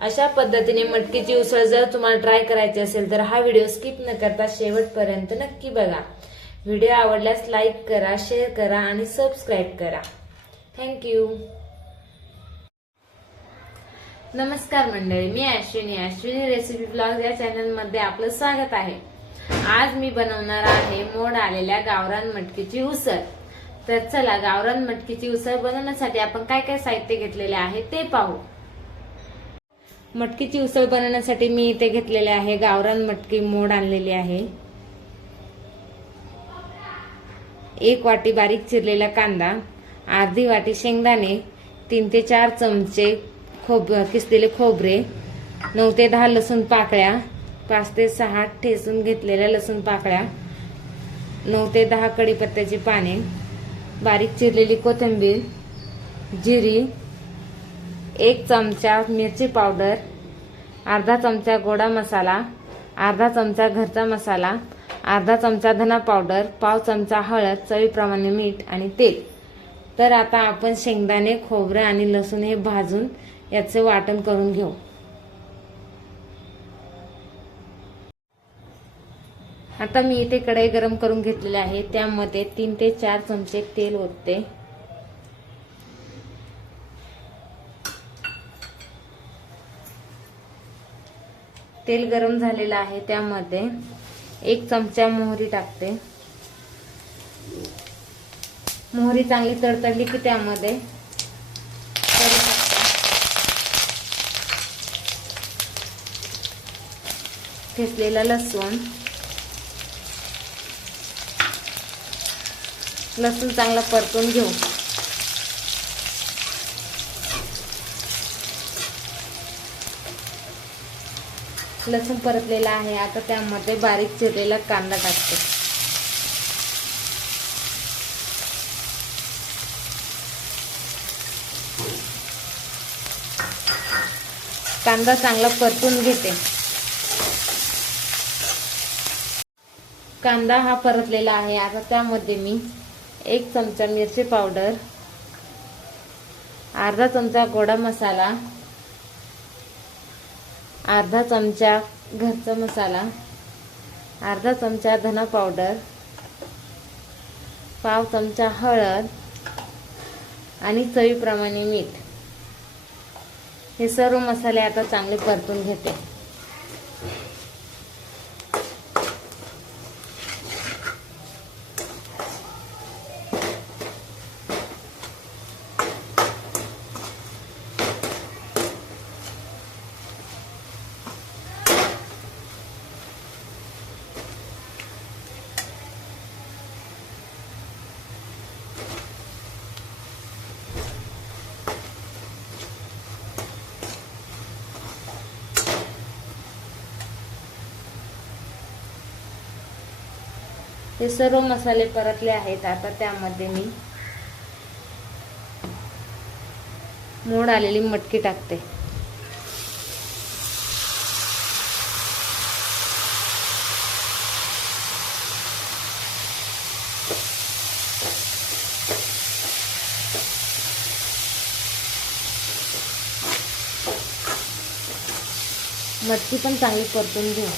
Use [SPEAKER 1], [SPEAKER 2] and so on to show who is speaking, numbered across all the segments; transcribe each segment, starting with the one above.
[SPEAKER 1] अशा पद्धतीने मटकीची उसळ जर तुम्हाला ट्राय करायची असेल तर हा व्हिडिओ स्किप न करता शेवटपर्यंत नक्की बघा. व्हिडिओ आवडल्यास लाईक करा शेअर करा आणि सबस्क्राईब करा. थँक्यू नमस्कार मंडळी मी अश्विनी. अश्विनी रेसिपी ब्लॉग या चॅनलमध्ये आपलं स्वागत आहे. आज मी बनवणार आहे मोड आलेल्या गावरान मटकीची उसळ. तर चला गावरान मटकीची उसळ बनवण्यासाठी आपण काय काय साहित्य घेतलेले आहे ते पाहू. मटकीची उसळ बनवण्यासाठी मी इथे घेतलेले आहे. गावरान मटकी मोड आणलेली आहे. एक वाटी बारीक चिरलेला कांदा अर्धी वाटी शेंगदाणे तीन ते चार चमचे खोब किसलेले खोबरे नऊ ते दहा लसूण पाकळ्या पाच ते सहा ठेसून घेतलेल्या लसूण पाकळ्या नऊ ते दहा कढीपत्त्याची पाने बारीक चिरलेली कोथिंबीर जिरी एक चमचा मिरची पावडर अर्धा चमचा गोडा मसाला अर्धा चमचा घरचा मसाला अर्धा चमचा धना पावडर पाव चमचा हळद चवीप्रमाणे मीठ आणि तेल. तर आता आपण शेंगदाणे खोबरं आणि लसूण हे भाजून याचे वाटण करून घेऊ. आता मी इथे कढई गरम करून घेतलेली आहे. त्यामध्ये तीन ते चार चमचे तेल ओतते. तेल गरम झालेलं आहे त्यामध्ये एक चमचा मोहरी टाकते. मोहरी चांगली तडतडली की त्यामध्ये ठेचलेला लसूण. लसूण चांगला परतून घेऊ. लसूण परतलेला आहे. आता त्यामध्ये बारीक चिरलेला कांदा टाकते. कांदा चांगला परतून घेते. कांदा हा परतलेला आहे. आता त्यामध्ये मी एक चमचा मिरची पावडर अर्धा चमचा गोडा मसाला अर्धा चमचा घरचा मसाला अर्धा चमचा धना पावडर पाव चमचा हळद आणि चवीप्रमाणे मीठ. हे सर्व मसाले आता चांगले परतून घेते. हे सर्व मसाले परतले आहेत. आता त्यामध्ये मी मोड आलेली मटकी टाकते. मटकी पण चांगली परतून घेऊ.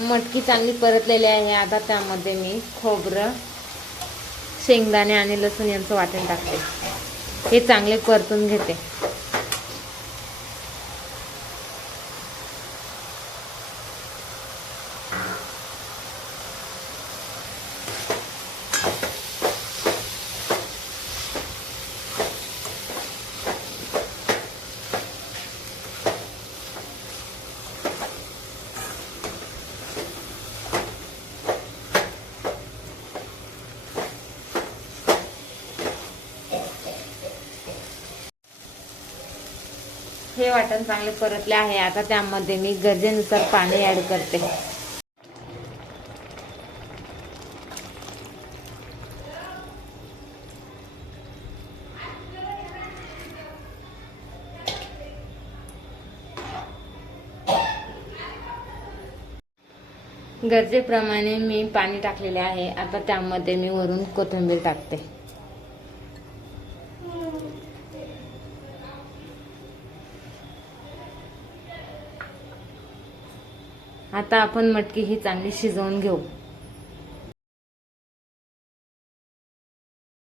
[SPEAKER 1] मटकी चांगली परतलेली आहे. आता त्यामध्ये मी खोबरं शेंगदाणे आणि लसूण यांचं वाटण टाकते. हे चांगले परतून घेते. हे वाटण चांगले परतले आहे. आता त्यामध्ये मी गरजेनुसार पाणी ॲड करते. गरजेप्रमाणे मी पाणी टाकलेले आहे. आता त्यामध्ये मी वरून कोथिंबीर टाकते. आता आपण मटकी ही चांगली शिजवून घेऊ.